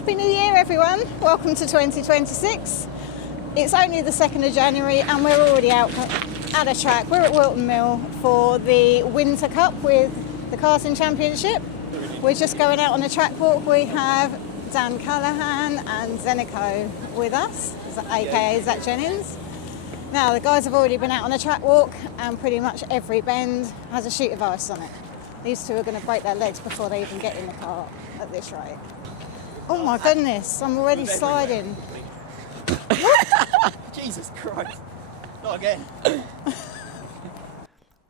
Happy New Year everyone, welcome to 2026. It's only the 2nd of January and we're already out at a track. We're at Whilton Mill for the Winter Cup with the Karting Championship. We're just going out on a track walk. We have Dan Callahan and Zenico with us, aka Zach Jennings. Now the guys have already been out on a track walk and pretty much every bend has a sheet of ice on it. These two are going to break their legs before they even get in the cart at this rate. Oh my goodness, I'm already sliding. Jesus Christ, not again.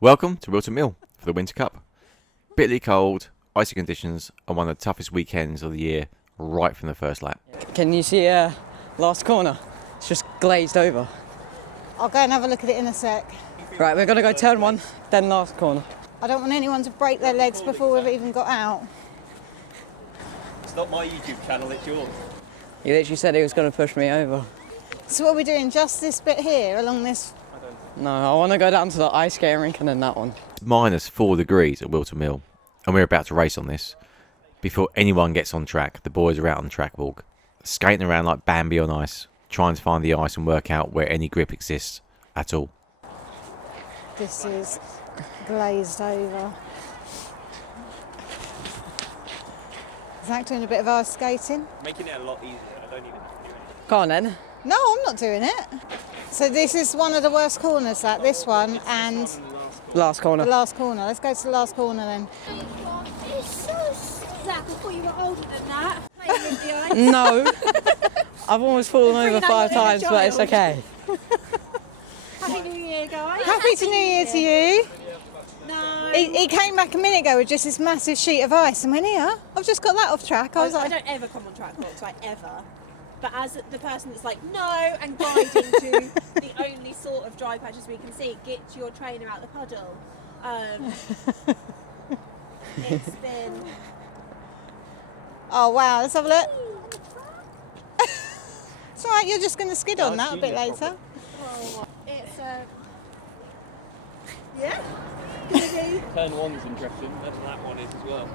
Welcome to Whilton Mill for the Winter Cup. Bitterly cold, icy conditions, and one of the toughest weekends of the year right from the first lap. Can you see last corner? It's just glazed over. I'll go and have a look at it in a sec. Right, we're going to go turn one, then last corner. I don't want anyone to break their legs before we've even got out. It's not my YouTube channel, it's yours. He literally said he was going to push me over. So what are we doing, just this bit here along this? No, I want to go down to the ice skating rink and then that one. It's -4 degrees at Whilton Mill, and we're about to race on this. Before anyone gets on track, the boys are out on the track walk, skating around like Bambi on ice, trying to find the ice and work out where any grip exists at all. This is glazed over. Zach doing a bit of ice skating. Making it a lot easier, I don't even do it. Go on then. No, I'm not doing it. So this is one of the worst corners, that this one and Last corner. the last corner. Let's go to the last corner then. Zach, I thought you were older than that. Playing with the ice. No. I've almost fallen over 5 times, but it's okay. Happy New Year, guys. Happy New Year to you. No. He came back a minute ago with just this massive sheet of ice and went, here, I've just got that off track. I was I like, don't ever come on track walks, like ever. But as the person that's like, no, and guiding to the only sort of dry patches we can see, get your trainer out the puddle. It's been... oh wow, let's have a look. It's all right, you're just going to skid on that a bit later. Oh, it's yeah. Turn one's interesting, and that one is as well.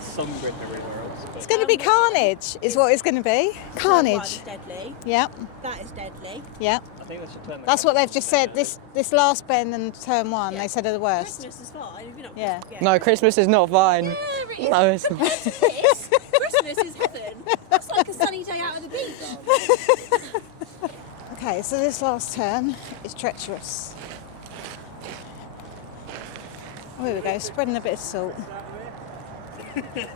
Some grip everywhere else. It's going to be carnage, is what it's going to be. Carnage. One's deadly. Yep, That is deadly. yep. I think they should turn the That's what they've just said. This last bend and turn one, Yeah. they said are the worst. Christmas is fine. If you're not Yeah. No, Christmas is not fine. Yeah, it is. No, it's not. Yes, it is. Christmas is heaven. It's like a sunny day out of the beach. Okay, so this last turn is treacherous. Oh, here we go, spreading a bit of salt.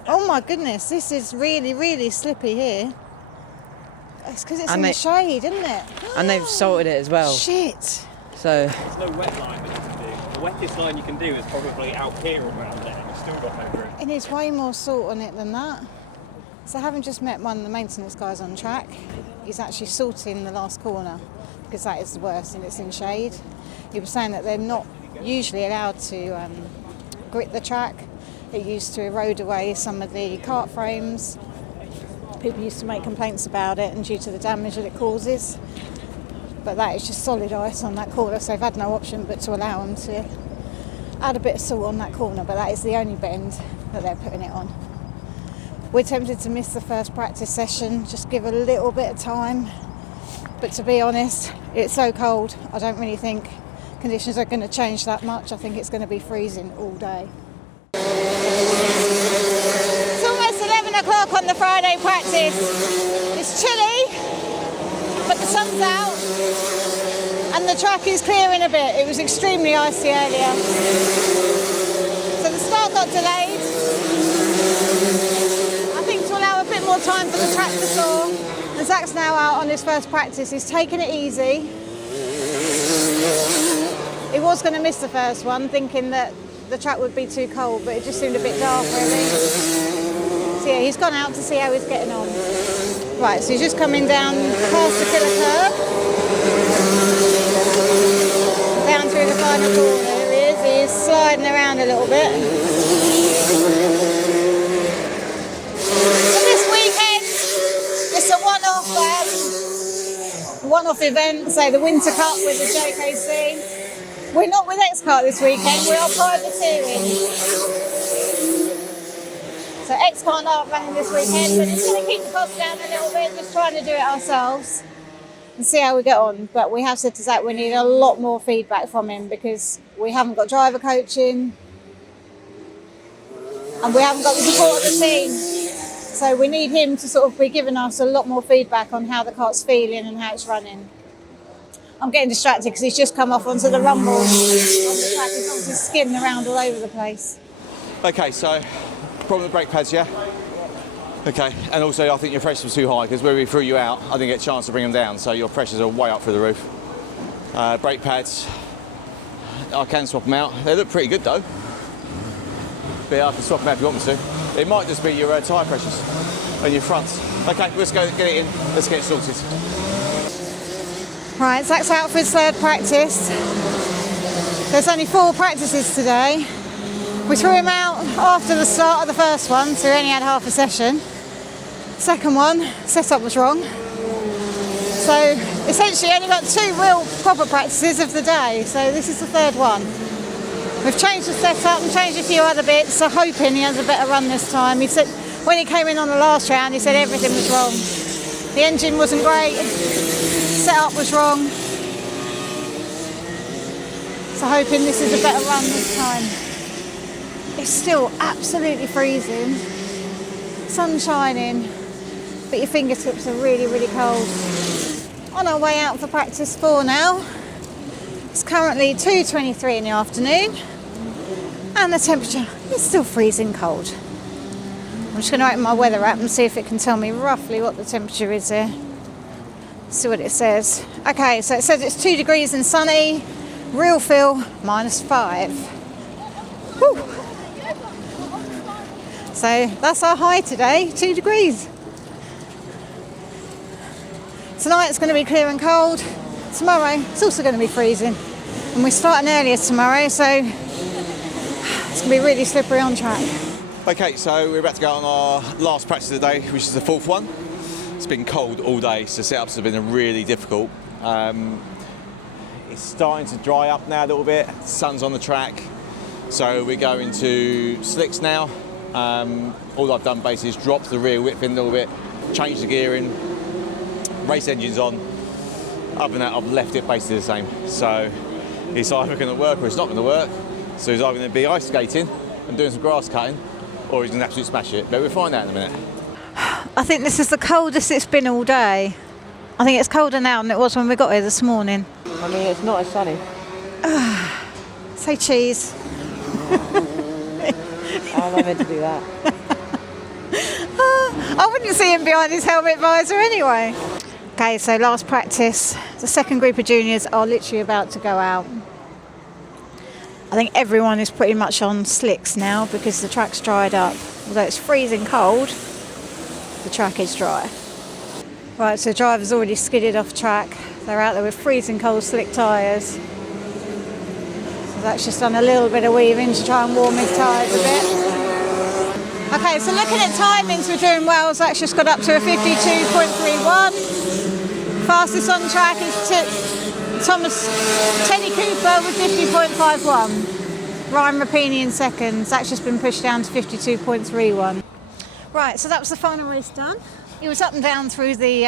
Oh my goodness, this is really, really slippy here. It's because it's And in the they- shade, isn't it? And they've salted it as well. Shit. So, There's no wet line that you can do. The wettest line you can do is probably out here around there, and you've still got no grip. It needs way more salt on it than that. So having just met one of the maintenance guys on track, he's actually salting the last corner because that is the worst and it's in shade. He was saying that they're not usually allowed to grit the track. It used to erode away some of the kart frames. People used to make complaints about it and due to the damage that it causes. But that is just solid ice on that corner, so they've had no option but to allow them to add a bit of salt on that corner, but that is the only bend that they're putting it on. We're tempted to miss the first practice session, just give a little bit of time. But to be honest, it's so cold, I don't really think conditions are going to change that much. I think it's going to be freezing all day. It's almost 11 o'clock on the Friday practice. It's chilly, but the sun's out and the track is clearing a bit. It was extremely icy earlier. So the start got delayed. I think to allow a bit more time for the track to thaw. And Zach's now out on his first practice. He's taking it easy. He was going to miss the first one, thinking that the track would be too cold, but it just seemed a bit dark really. So yeah, he's gone out to see how he's getting on. Right, so he's just coming down past the killer curve. Down through the final corner. There he is. He's sliding around a little bit. So this weekend, it's a one-off event, say the Winter Cup with the JKC. We're not with X-Kart this weekend, we are privateering. So So X-Kart aren't running this weekend, but it's going to keep the cost down a little bit, just trying to do it ourselves and see how we get on. But we have said to Zach we need a lot more feedback from him because we haven't got driver coaching and we haven't got the support of the team. So we need him to sort of be giving us a lot more feedback on how the kart's feeling and how it's running. I'm getting distracted because he's just come off onto the rumble on the track. He's obviously skidding around all over the place. Okay, so problem with brake pads, yeah? Okay, and also I think your pressure was too high because when we threw you out, I didn't get a chance to bring them down, so your pressures are way up through the roof. Brake pads, I can swap them out. They look pretty good though. But yeah, I can swap them out if you want me to. It might just be your tyre pressures and your fronts. Okay, let's go get it in. Let's get it sorted. Right, Zach's out for his third practice. There's only 4 practices today. We threw him out after the start of the first one, so he only had half a session. Second one, setup was wrong. So essentially only got 2 real proper practices of the day, so this is the third one. We've changed the setup and changed a few other bits, so hoping he has a better run this time. He said when he came in on the last round, he said everything was wrong. The engine wasn't great, setup was wrong. So hoping this is a better run this time. It's still absolutely freezing, sun shining, but your fingertips are really, really cold. On our way out for practice 4 now. It's currently 2:23 in the afternoon and the temperature is still freezing cold. I'm just going to open my weather app and see if it can tell me roughly what the temperature is here. See what it says. Okay, so it says it's 2 degrees and sunny, real feel -5. Whew. So that's our high today, 2 degrees. Tonight it's going to be clear and cold. Tomorrow it's also going to be freezing. And we're starting earlier tomorrow, so it's going to be really slippery on track. Okay, so we're about to go on our last practice of the day, which is the 4th one. It's been cold all day, so setups have been really difficult. It's starting to dry up now a little bit. The sun's on the track, so we're going to slicks now. All I've done basically is drop the rear whip in a little bit, change the gearing, race engines on. Other than that, I've left it basically the same. So it's either going to work or it's not going to work. So he's either going to be ice skating and doing some grass cutting, or he's going to absolutely smash it. But we'll find out in a minute. I think this is the coldest it's been all day. I think it's colder now than it was when we got here this morning. I mean, it's not as sunny. Say cheese. How am I meant to do that? I wouldn't see him behind his helmet visor anyway. Okay, so last practice. The second group of juniors are literally about to go out. I think everyone is pretty much on slicks now because the track's dried up. Although it's freezing cold, the track is dry. Right, so the driver's already skidded off track. They're out there with freezing cold slick tyres. So that's just done a little bit of weaving to try and warm his tyres a bit. Okay, so looking at timings, we're doing well. Zach's just got up to a 52.31. Fastest on track is Teddy Cooper with 50.51. Ryan Rapini in second. Zach's just been pushed down to 52.31. Right, so that was the final race done. He was up and down through the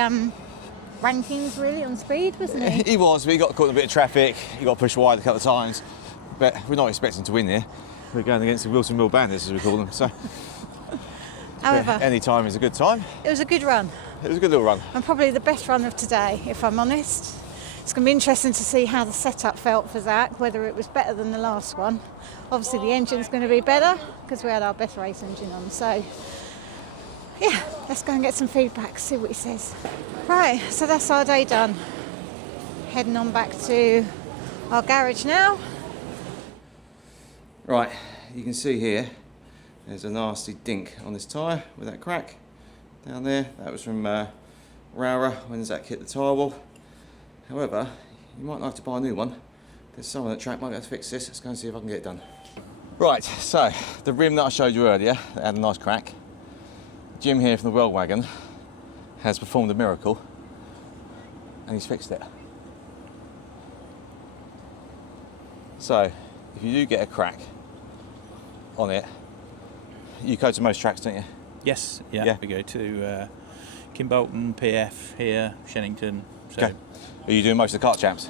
rankings really on speed, wasn't he? He was, but he got caught in a bit of traffic. He got pushed wide a couple of times. But we're not expecting to win here. We're going against the Whilton Mill bandits, as we call them. So, However, any time is a good time. it was a good run. It was a good little run. And probably the best run of today, if I'm honest. It's going to be interesting to see how the setup felt for Zach, whether it was better than the last one. Obviously the engine's going to be better because we had our best race engine on. So yeah, let's go and get some feedback, see what he says. Right, so that's our day done. Heading on back to our garage now. Right, you can see here, there's a nasty dink on this tyre with that crack down there. That was from Rara when Zach hit the tyre wall. However, you might like to buy a new one. There's someone at track might be able to fix this. Let's go and see if I can get it done. Right, so the rim that I showed you earlier, that had a nice crack. Jim here from the Well Wagon has performed a miracle and he's fixed it. So, if you do get a crack on it, you go to most tracks, don't you? Yes, yeah. Yeah. We go to Kimbolton, PF here, Shennington. So, Okay. Are you doing most of the kart champs?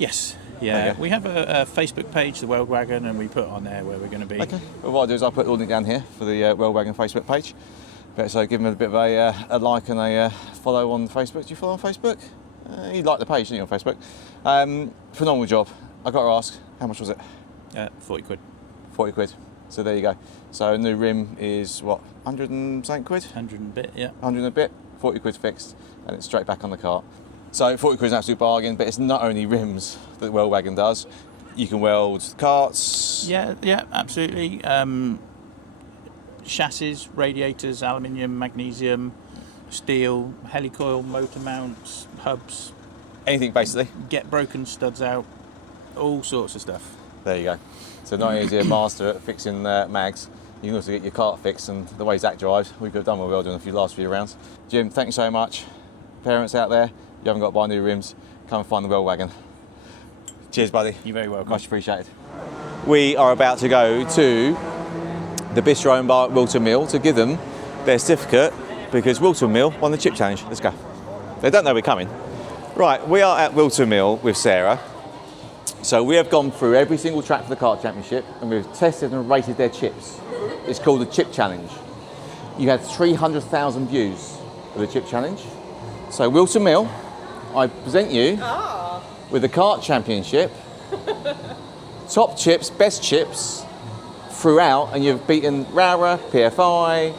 yes, yeah. Okay. We have a Facebook page, the World Wagon, and we put on there where we're going to be. Okay. Well, what I'll do is I'll put the link down here for the World Wagon Facebook page. But so give them a bit of a like and a follow on Facebook. Do you follow on Facebook? You like the page, don't you, on Facebook? Phenomenal job. I've got to ask, how much was it? 40 quid. 40 quid. So there you go. So a new rim is what, 100 and something quid? 100 and a bit, yeah. 100 and a bit, 40 quid fixed, and it's straight back on the cart. So 40 quid is an absolute bargain, but it's not only rims that World Wagon does. You can weld karts. Yeah, absolutely. Chassis, radiators, aluminium, magnesium, steel, helicoil, motor mounts, hubs. Anything basically. Get broken studs out, all sorts of stuff. There you go. So not only is he a master at fixing mags, you can also get your kart fixed, and the way Zach drives, we could have done what we were doing last few rounds. Jim, thank you so much. Parents out there, you haven't got to buy new rims, come and find the World Wagon. Cheers, buddy. You're very welcome. Much appreciated. We are about to go to the bistro owned by Whilton Mill to give them their certificate, because Whilton Mill won the chip challenge. Let's go. They don't know we're coming. Right, we are at Whilton Mill with Sarah. So we have gone through every single track for the kart championship, and we've tested and rated their chips. It's called the chip challenge. You had 300,000 views of the chip challenge. So Whilton Mill, I present you with the kart championship. Top chips, best chips throughout, and you've beaten Rara, PFI,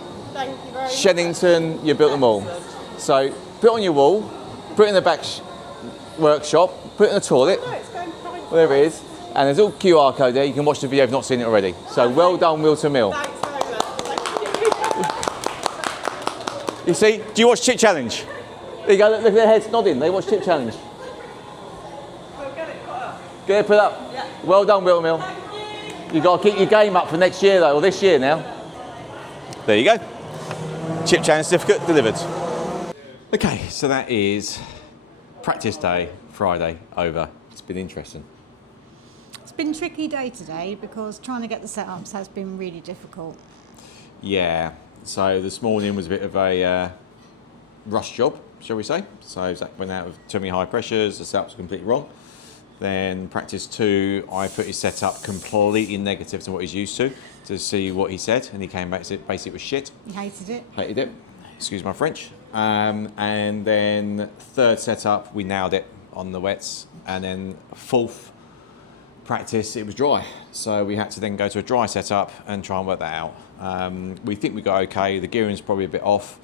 Shennington, you built them all. So put it on your wall, put it in the back workshop, put it in the toilet, whatever it is, and there's all QR code there. You can watch the video if you've not seen it already. So well done, Whilton Mill. You see, do you watch Chip Challenge? There you go, look at their heads nodding, they watch Chip Challenge. Get it put up. Yeah. Well done, Whilton Mill. You've got to keep your game up for next year though, or this year now. There you go. Chip Challenge certificate delivered. Okay, so that is practice day, Friday, over. It's been interesting. It's been a tricky day today because trying to get the setups has been really difficult. Yeah, so this morning was a bit of a rush job, shall we say. So Zach went out with too many high pressures, the setups were completely wrong. Then practice 2, I put his setup completely negative to what he's used to see what he said, and he came back and said basically it was shit. He hated it. Hated it, excuse my French. And then third setup, we nailed it on the wets, and then fourth practice, it was dry. So we had to then go to a dry setup and try and work that out. We think we got okay, the gearing's probably a bit off,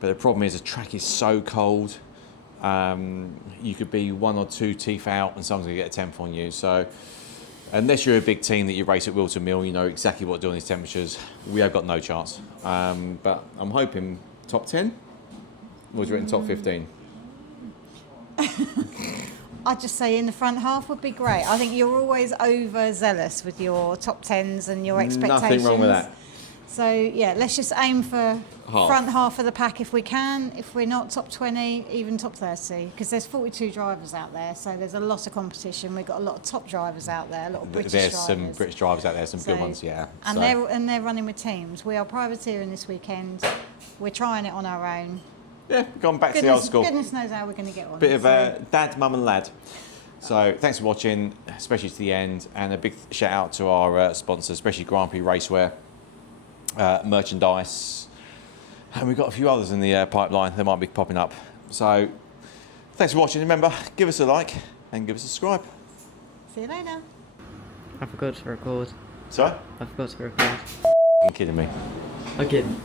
but the problem is the track is so cold. You could be 1 or 2 teeth out and someone's going to get a 10th on you. So unless you're a big team that you race at Whilton Mill, you know exactly what to do on these temperatures. We have got no chance. But I'm hoping top 10, or was it written top 15? I'd just say in the front half would be great. I think you're always overzealous with your top 10s and your expectations. Nothing wrong with that. So yeah, let's just aim for front half of the pack if we can. If we're not top 20, even top 30, because there's 42 drivers out there, so there's a lot of competition. We've got a lot of top drivers out there, a lot of British drivers. There's some British drivers out there, some good ones, yeah. And they're running with teams. We are privateering this weekend. We're trying it on our own. Yeah, gone back to the old school. Goodness knows how we're going to get on. Bit of dad, mum and lad. So thanks for watching, especially to the end, and a big shout out to our sponsors, especially Grand Prix Racewear, merchandise, and we've got a few others in the pipeline that might be popping up. So thanks for watching. Remember, give us a like and give us a subscribe. See you later. I forgot to record. Sorry? I forgot to record. You're kidding me. Again.